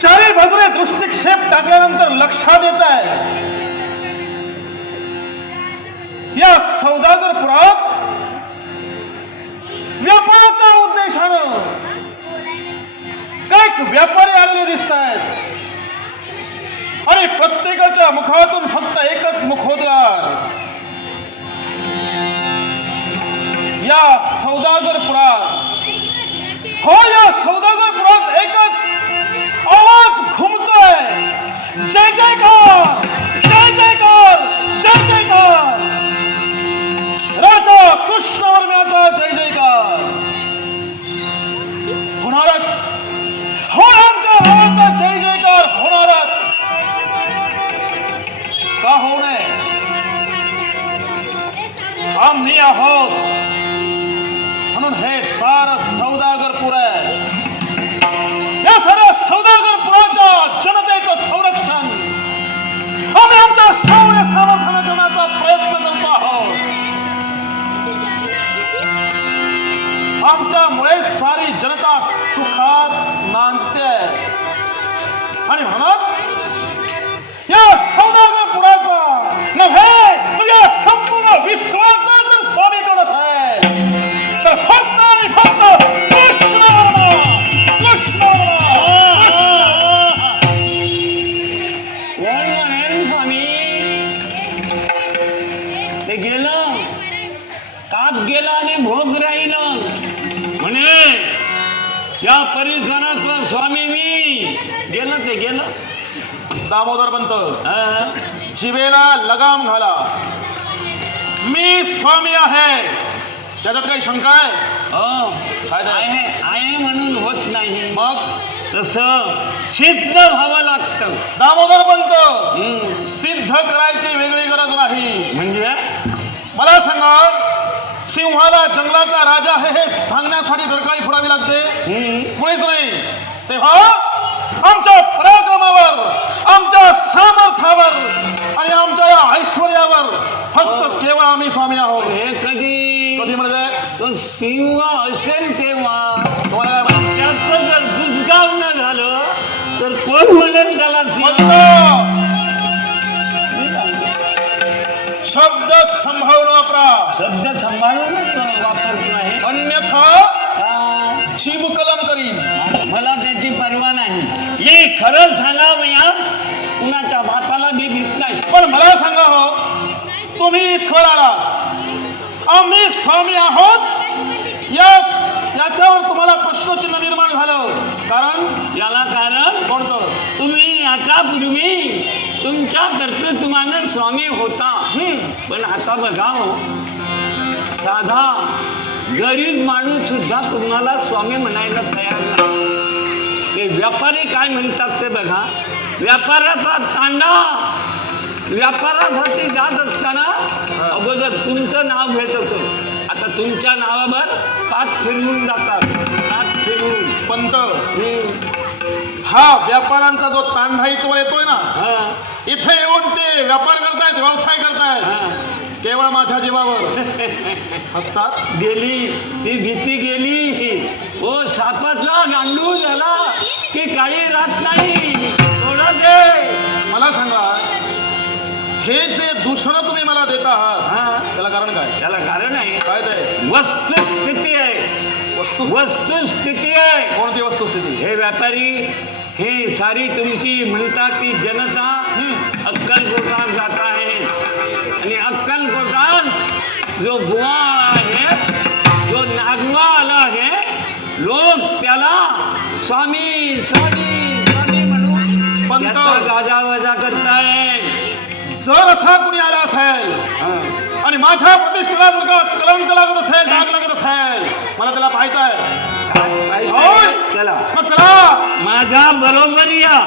चारी बाजूने दृष्टिक्षेप टाकल्यानंतर लक्षात येत आहे या सौदागरपुरात व्यापाराच्या उद्देशानं काही व्यापारी आलेले दिसत आहेत आणि प्रत्येकाच्या मुखातून फक्त एकच मुखोद्गार, या सौदागरपुरात, हो या सौदागरपुरात एकच आवाज घुमतोय, जय जयकार, जय जयकार, जय जयकार, राजा कृष्णवर्म्याचा जय जयकार होणारच, हो आमच्या राजाचा जय जयकार होणारच, का होऊ नये? आम्ही आहोत म्हणून हे सारं सौदागरपुर आहे. या सर्व सौदागरपुराच्या जनतेचं संरक्षण आम्ही आमच्या शौर्य सामर्थ्याने करण्याचा प्रयत्न करतो आहोत. आमच्यामुळे सारी जनता सुखात नांदते आणि म्हणून या सौदागरपुराचा नव्हे तर या संपूर्ण विश्वाचा जर स्वामी करत आहे तर फक्त आणि फक्त कृष्णवर्मा, स्वामी ते गेलं, काप गेला आणि भोग राहिलं म्हणे या परिसराचं स्वामी मी. गेलं ते गेलं. दामोदर पंत जिवेला लगाम घाला. मी स्वामी आहे त्याच्यात काही शंका आहे? आहे म्हणून होत नाही, मग तसं सिद्ध व्हावं लागतं. दामोदर पंत सिद्ध करायची वेगळी गरज नाही. म्हणजे मला सांगा, सिंहाला जंगलाचा राजा आहे हे सांगण्यासाठी दरकाळी फोडावी लागते? मुळीच नाही. तेव्हा आमच्या पराक्रमावर, आमच्या सामर्थ्यावर आणि आमच्या या ऐश्वर्यावर फक्त केवळ आम्ही स्वामी आहोत. हे कधी कधी म्हणजे तो सिंह असेल तेव्हा. तुम्हाला त्याचं जर दुष्गाव न झालं तर कोण म्हणेल त्याला सिंह? शब्द सांभाळून वापरा. शब्द सांभाळूनच वापरतो आहे, अन्यथा चिमुकलम करीन. मला त्याची पर्वा नाही. मी खरंच सांगावं या कुणाच्या बापाला मी भीत नाही. पण मला सांगा, हो तुम्ही इथवर आलात, आम्ही स्वामी आहोत याच्यावर तुम्हाला प्रश्नचिन्ह निर्माण झालं. याला कारण कोणतं? तुम्ही याच्यापूर्वी तुमच्या कर्तृत्वानं स्वामी होता. पण आता बघा, साधा गरीब माणूस सुद्धा तुम्हाला स्वामी म्हणायला तयार नाही. ते व्यापारी काय म्हणतात ते बघा. व्यापाराचा तांडा व्यापारासाठी जात असताना अगोदर तुमचं नाव घेत होतं. आता तुमच्या नावावर पाठ फिरवून जातात. पाठ फिरवून पंत हा व्यापारांचा जो तांडा इथवर येतोय ना, इथे येऊन ते व्यापार करतायत, व्यवसाय करतायत केवळ माझ्या जीवावर. हसतात. गेली ती भीती गेली. ओ सापाचा गांडूळ झाला की काही राहत नाही. थोडं दे. मला सांगा, हे जे दूषण तुम्ही मला देत आहात त्याला कारण काय? त्याला कारण आहे काय ते? वस्तुस्थिती आहे. वस्तुस्थिती आहे. कोणती वस्तुस्थिती? हे व्यापारी, हे सारी तुमची म्हणतात ती जनता अक्कलकोटात जात आहे आणि अक्कलकोटात जो बुवा आहे, जो नागवा आला आहे, लोक त्याला स्वामी स्वामी स्वामी म्हणून गाजावाजा करतायत. जर असा कुणी आला असेल आणि माझ्या प्रतिष्ठेला जर का कलंक लागत असेल, डाग लागत असेल, मला त्याला पाहायचं आहे. चला मग चला माझ्या बरोबर या.